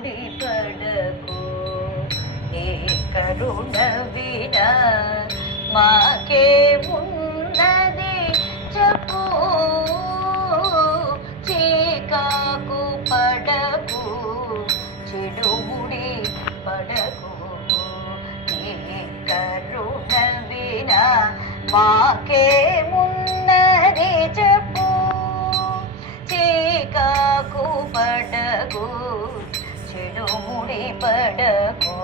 ముడిపడకు నీ కరుణ వినా మాకే ఉన్నది చెప్పు చీకాకు పడకు చెడుముడి పడకు నీ కరుణ వినా మాకే ఉన్నది చెప్పు చీకాకు పడకు చెడుముడి పడకు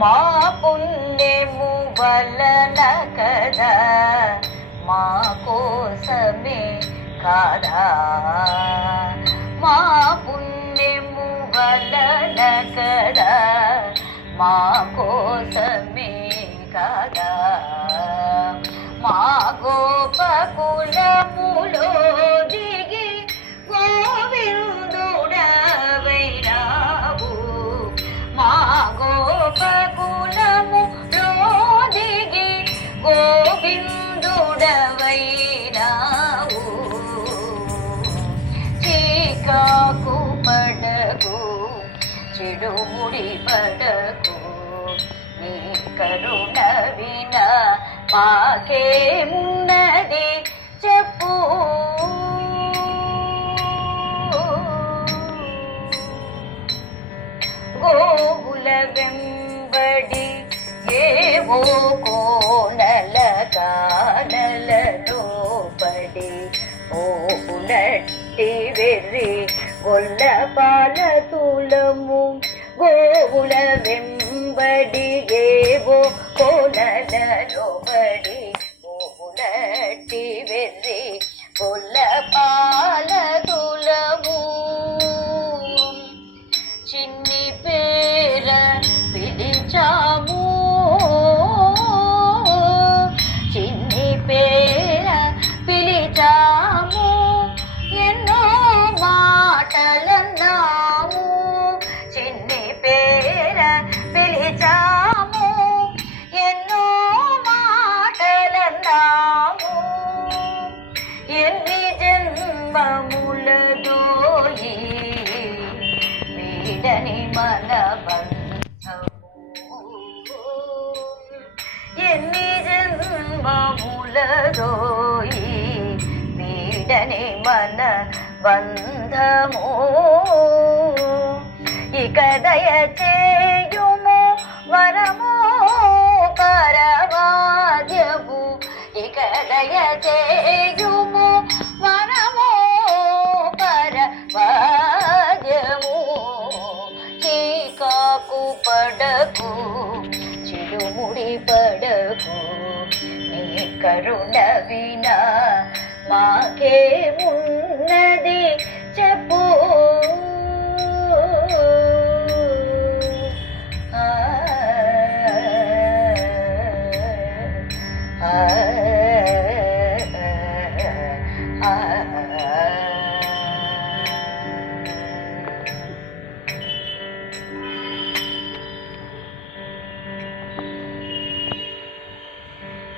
మా పుణ్యము వలన కదా మా కోసమే కాదా మా పుణ్యము వలన కదా మా కోసమే కాదా మా గోపకులములో దిగి గోవిందుడవైనావు మా గోపకులములో దిగి గోవిందుడవైనావు చీకాకు పడకు చెడుముడి పడకు నీ కరుణ వినా మాకేమున్నది చెప్పు గోవుల వెంబడి ఏవో కోనల కానలలో పడి ఓపునట్టి వెర్రి గొల్ల పాల తులము గోవుల వెంబడి ఏవో కోనలలో పడి ఓపునట్టి వెర్రి గొల్ల పాల తులము చిన్ని పేర పిలిచాము చిన్ని పేర పిలిచాము ఎన్నో మాటలన్నాము చిన్ని పేర పిలిచాము ఎన్నో మాటలన్నాము ఎన్ని జన్మములదోయి వీడని మన బంధము ఎన్ని జన్మములదోయి వీడని మన బంధము ఇక దయచేయుము వరము పరవాద్యము ఇక దయచేయుము వరము పరవాద్యము చీకాకు పడకు చిడుముడి పడకు నీ కరుణ వినా మాకేమున్నది చెప్పు ఆ